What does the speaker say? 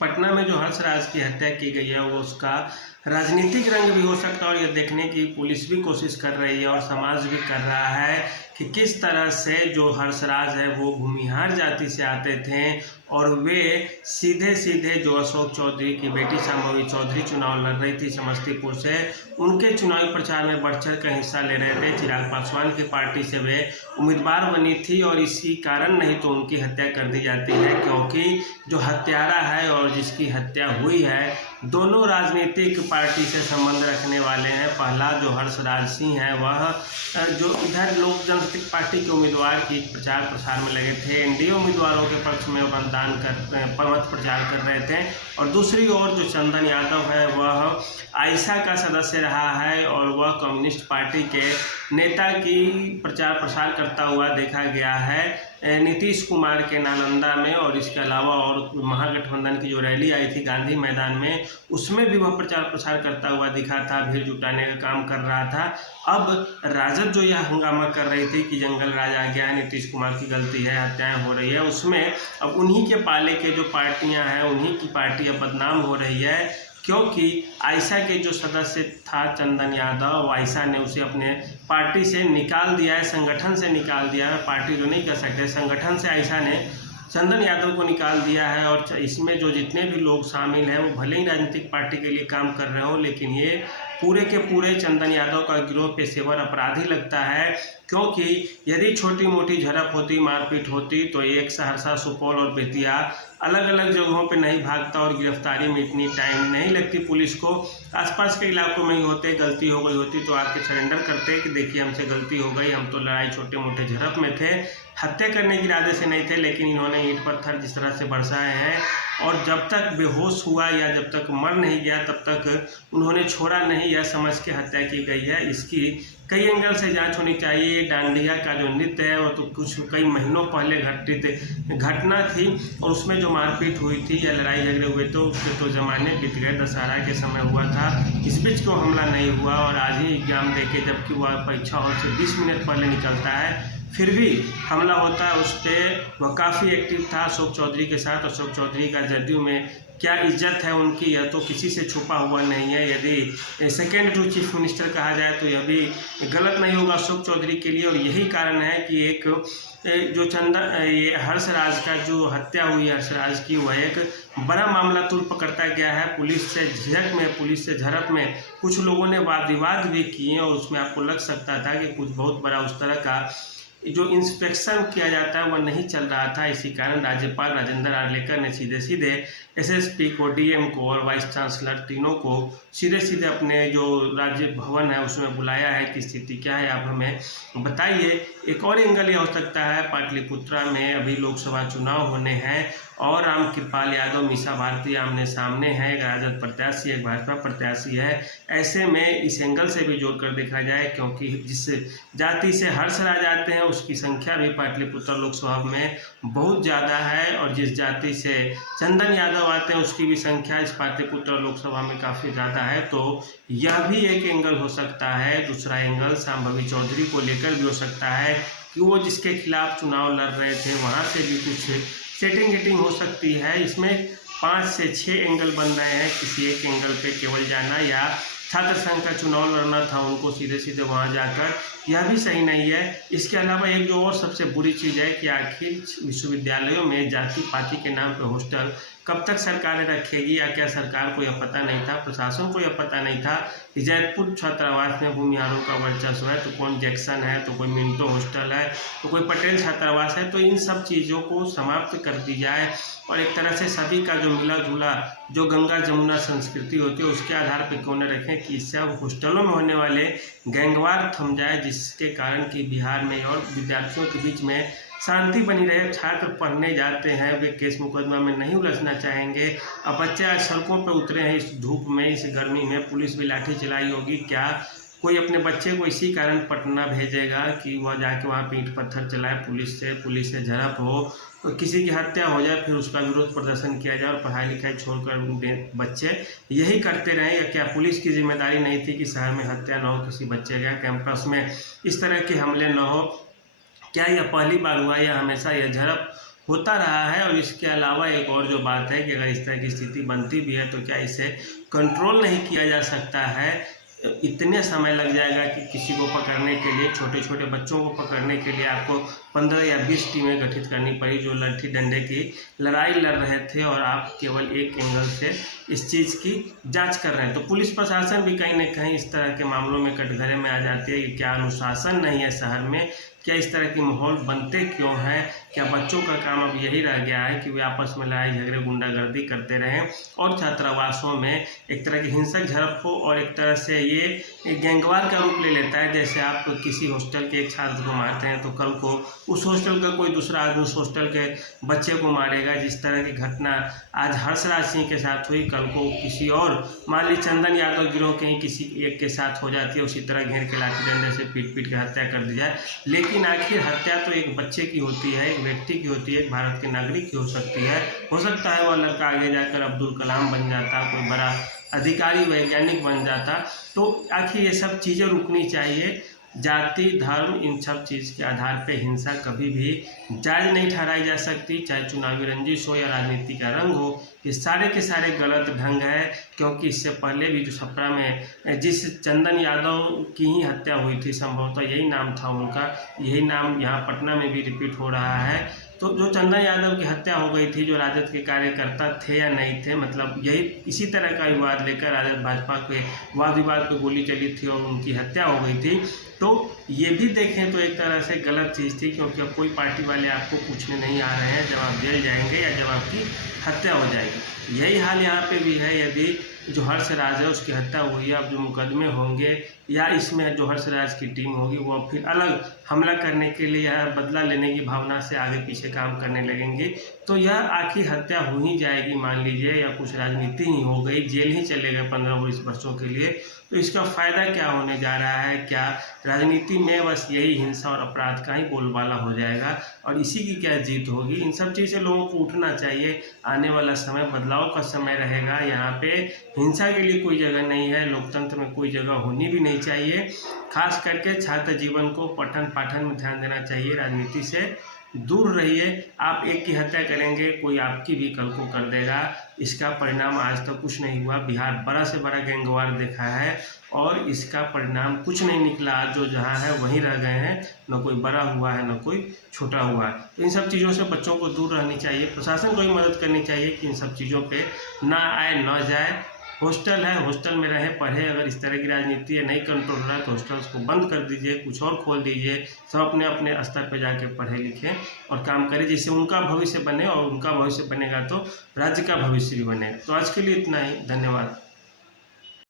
पटना में जो हंसराज की हत्या की गई है वो उसका राजनीतिक रंग भी हो सकता है और ये देखने की पुलिस भी कोशिश कर रही है और समाज भी कर रहा है कि किस तरह से जो हंसराज है वो भूमिहार जाति से आते थे और वे सीधे सीधे जो अशोक चौधरी की बेटी शांभवी चौधरी चुनाव लड़ रही थी समस्तीपुर से, उनके चुनावी प्रचार में बढ़ चढ़ कर हिस्सा ले रहे थे। चिराग पासवान की पार्टी से वे उम्मीदवार बनी थी और इसी कारण नहीं तो उनकी हत्या कर दी जाती है, क्योंकि जो हत्यारा है और जिसकी हत्या हुई है दोनों राजनीतिक पार्टी से संबंध रखने वाले हैं। पहला जो हंसराज सिंह है वह जो इधर लोक जनशक्ति पार्टी के उम्मीदवार की प्रचार प्रसार में लगे थे, एनडीए उम्मीदवारों के पक्ष में मतदान कर मत प्रचार कर रहे थे, और दूसरी ओर जो चंदन यादव है वह आइसा का सदस्य रहा है और वह कम्युनिस्ट पार्टी के नेता की प्रचार प्रसार करता हुआ देखा गया है नीतीश कुमार के नालंदा में। और इसके अलावा और महागठबंधन की जो रैली आई थी गांधी मैदान में, उसमें भी वह प्रचार प्रसार करता हुआ दिखा था, भीड़ जुटाने का काम कर रहा था। अब राजद जो यह हंगामा कर रही थी कि जंगल राज आ गया है, नीतीश कुमार की गलती है, हत्याएं हो रही है, उसमें अब उन्हीं के पाले के जो पार्टियां हैं उन्हीं की पार्टी अब बदनाम हो रही है, क्योंकि आइसा के जो सदस्य था चंदन यादव, आइसा ने उसे अपने पार्टी से निकाल दिया है, संगठन से निकाल दिया है। पार्टी जो नहीं कर सकते, संगठन से आइसा ने चंदन यादव को निकाल दिया है। और इसमें जो जितने भी लोग शामिल हैं वो भले ही राजनीतिक पार्टी के लिए काम कर रहे हो, लेकिन ये पूरे के पूरे चंदन यादव का गिरोह पेशेवर अपराधी लगता है, क्योंकि यदि छोटी मोटी झड़प होती, मारपीट होती तो एक सहरसा, सुपौल और बेतिया अलग अलग जगहों पे नहीं भागता और गिरफ्तारी में इतनी टाइम नहीं लगती पुलिस को। आसपास के इलाकों में ही होते, गलती हो गई होती तो आके सरेंडर करते कि देखिए हमसे गलती हो गई, हम तो लड़ाई छोटे मोटे झड़प में थे, हत्या करने के इरादे से नहीं थे। लेकिन इन्होंने ईंट पत्थर जिस तरह से बरसाए हैं और जब तक बेहोश हुआ या जब तक मर नहीं गया तब तक उन्होंने छोड़ा नहीं, यह समझ के हत्या की गई है। इसकी कई एंगल से जांच होनी चाहिए। डांडिया का जो नृत्य है वो तो कुछ कई महीनों पहले घटित घटना थी और उसमें जो मारपीट हुई थी या लड़ाई झगड़े हुए तो उसके तो ज़माने बीत गए, दशहरा के समय हुआ था, इस बीच क्यों हमला नहीं हुआ। और आज ही एग्जाम देके जबकि वह परीक्षा हॉल से 20 मिनट पहले निकलता है फिर भी हमला होता है उस पर। वह काफ़ी एक्टिव था अशोक चौधरी के साथ। अशोक चौधरी का जदयू में क्या इज्जत है उनकी, यह तो किसी से छुपा हुआ नहीं है। यदि सेकेंड टू चीफ मिनिस्टर कहा जाए तो यह भी गलत नहीं होगा अशोक चौधरी के लिए। और यही कारण है कि एक जो ये हंसराज का जो हत्या हुई हंसराज की, वह एक बड़ा मामला तुल पकड़ता गया है। पुलिस से झड़प में, पुलिस से झड़प में कुछ लोगों ने वाद विवाद भी किए और उसमें आपको लग सकता था कि कुछ बहुत बड़ा उस तरह का जो इंस्पेक्शन किया जाता है वह नहीं चल रहा था। इसी कारण राज्यपाल राजेंद्र आर्लेकर ने सीधे सीधे एसएसपी को, डीएम को और वाइस चांसलर तीनों को सीधे सीधे अपने जो राज्य भवन है उसमें बुलाया है कि स्थिति क्या है, आप हमें बताइए। एक और एंगल यह हो सकता है, पाटलिपुत्रा में अभी लोकसभा चुनाव होने हैं और रामकृपाल यादव, मीसा भारती आमने सामने है, एक राजद प्रत्याशी एक भाजपा प्रत्याशी है। ऐसे में इस एंगल से भी जोड़कर देखा जाए, क्योंकि जिस जाति से हंसराज आते हैं उसकी संख्या भी पाटलिपुत्र लोकसभा में बहुत ज़्यादा है और जिस जाति से चंदन यादव आते हैं उसकी भी संख्या इस पाटलिपुत्र लोकसभा में काफ़ी ज़्यादा है। तो यह भी एक एंगल हो सकता है। दूसरा एंगल शांभवी चौधरी को लेकर भी हो सकता है कि वो जिसके खिलाफ चुनाव लड़ रहे थे वहाँ से भी कुछ सेटिंग हो सकती है। इसमें 5 से 6 एंगल बन रहे हैं। किसी एक एंगल पे केवल जाना या छात्र संघ का चुनाव लड़ना था उनको सीधे सीधे वहां जाकर, यह भी सही नहीं है। इसके अलावा एक जो और सबसे बुरी चीज़ है कि आखिर विश्वविद्यालयों में जाति पाति के नाम पे हॉस्टल कब तक सरकार रखेगी, या क्या सरकार को यह पता नहीं था, प्रशासन को यह पता नहीं था कि जैतपुर छात्रावास में भूमिहारों का वर्चस्व है, तो कौन जैक्सन है, तो कोई मिंटो हॉस्टल है, तो कोई पटेल छात्रावास है। तो इन सब चीज़ों को समाप्त कर दी जाए और एक तरह से सभी का जो मिला जुला जो गंगा जमुना संस्कृति होती है उसके आधार पर क्यों न रखें कि इससे अब हॉस्टलों में होने वाले गैंगवार थम जाए, जिसके कारण कि बिहार में और विद्यार्थियों के बीच में शांति बनी रहे। छात्र पढ़ने जाते हैं, वे केस मुकदमा में नहीं उलझना चाहेंगे। अब बच्चे आज सड़कों पर उतरे हैं इस धूप में, इस गर्मी में, पुलिस भी लाठी चलाई होगी। क्या कोई अपने बच्चे को इसी कारण पटना भेजेगा कि वह जाके वहाँ पे ईंट पत्थर चलाए, पुलिस से झड़प हो, किसी की हत्या हो जाए, फिर उसका विरोध प्रदर्शन किया जाए और पढ़ाई लिखाई छोड़कर बच्चे यही करते रहे। या क्या पुलिस की जिम्मेदारी नहीं थी कि शहर में हत्या न हो, किसी बच्चे का कैंपस में इस तरह के हमले न हो? क्या यह पहली बार हुआ या हमेशा यह झड़प होता रहा है। और इसके अलावा एक और जो बात है कि अगर इस तरह की स्थिति बनती भी है तो क्या इसे कंट्रोल नहीं किया जा सकता है? इतने समय लग जाएगा कि किसी को पकड़ने के लिए, छोटे छोटे बच्चों को पकड़ने के लिए आपको 15 या 20 टीमें गठित करनी पड़ी जो लाठी डंडे की लड़ाई लड़ रहे थे, और आप केवल एक एंगल से इस चीज़ की जांच कर रहे हैं। तो पुलिस प्रशासन भी कहीं ना कहीं इस तरह के मामलों में कटघरे में आ जाती है कि क्या अनुशासन नहीं है शहर में, क्या इस तरह की माहौल बनते क्यों हैं, क्या बच्चों का काम अब यही रह गया है कि वे आपस में लड़ाई झगड़े गुंडागर्दी करते रहें और छात्रावासों में एक तरह की हिंसक झड़प हो, और एक तरह से ये एक गैंगवार का रूप ले लेता है। जैसे आप किसी हॉस्टल के एक छात्र को मारते हैं तो कल को उस हॉस्टल का कोई दूसरा आदमी उस हॉस्टल के बच्चे को मारेगा। जिस तरह की घटना आज हर्षराज सिंह के साथ हुई, कल को किसी और, मान ली चंदन यादव गिरोह कहीं किसी एक के साथ हो जाती है, उसी तरह घेर के लाठी डंडे से पीट पीट के हत्या कर दी जाए। लेकिन आखिर हत्या तो एक बच्चे की होती है, एक व्यक्ति की होती है, एक भारत के नागरिक की हो सकती है। हो सकता है वह लड़का आगे जाकर अब्दुल कलाम बन जाता, कोई बड़ा अधिकारी वैज्ञानिक बन जाता। तो आखिर ये सब चीज़ें रुकनी चाहिए। जाति धर्म इन सब चीज़ के आधार पे हिंसा कभी भी जायज़ नहीं ठहराई जा सकती, चाहे चुनावी रंजिश हो या राजनीति का रंग हो। ये सारे के सारे गलत ढंग है, क्योंकि इससे पहले भी जो छपरा में जिस चंदन यादव की ही हत्या हुई थी, संभवतः यही नाम था उनका, यही नाम यहाँ पटना में भी रिपीट हो रहा है। तो जो चंदन यादव की हत्या हो गई थी, जो राजद के कार्यकर्ता थे या नहीं थे, मतलब यही इसी तरह का विवाद लेकर राजद भाजपा के वाद विवाद पे गोली चली थी और उनकी हत्या हो गई थी। तो ये भी देखें तो एक तरह से गलत चीज़ थी, क्योंकि अब कोई पार्टी वाले आपको पूछने नहीं आ रहे हैं जब आप जेल जाएंगे या जब आपकी हत्या हो जाएगी। यही हाल यहाँ पे भी है। यदि जो हर्षराज है उसकी हत्या हुई है, अब जो मुकदमे होंगे या इसमें जो हर्षराज की टीम होगी वो फिर अलग हमला करने के लिए या बदला लेने की भावना से आगे पीछे काम करने लगेंगे, तो यह आखिर हत्या हो ही जाएगी मान लीजिए, या कुछ राजनीति ही हो गई, जेल ही चले गए 15-20 वर्षों के लिए। तो इसका फ़ायदा क्या होने जा रहा है? क्या राजनीति में बस यही हिंसा और अपराध का ही बोलबाला हो जाएगा और इसी की क्या जीत होगी? इन सब चीज़ से लोगों को उठना चाहिए। आने वाला समय बदलाव का समय रहेगा। यहाँ पे हिंसा के लिए कोई जगह नहीं है, लोकतंत्र में कोई जगह होनी भी नहीं चाहिए। खास करके छात्र जीवन को पठन पाठन में ध्यान देना चाहिए। राजनीति से दूर रहिए। आप एक की हत्या करेंगे, कोई आपकी भी कल को कर देगा। इसका परिणाम आज तक कुछ नहीं हुआ। बिहार बड़ा से बड़ा गैंगवार देखा है और इसका परिणाम कुछ नहीं निकला। आज जो जहाँ है वहीं रह गए हैं, न कोई बड़ा हुआ है न कोई छोटा हुआ है। तो इन सब चीज़ों से बच्चों को दूर रहनी चाहिए। प्रशासन को भी मदद करनी चाहिए कि इन सब चीज़ों पे ना आए ना जाए। हॉस्टल है, हॉस्टल में रहें, पढ़े। अगर इस तरह की राजनीति है, नहीं कंट्रोल हो रहा है तो हॉस्टल्स को बंद कर दीजिए, कुछ और खोल दीजिए। सब अपने अपने स्तर पर जाके पढ़े लिखें और काम करें, जिससे उनका भविष्य बने, और उनका भविष्य बनेगा तो राज्य का भविष्य भी बनेगा। तो आज के लिए इतना ही। धन्यवाद।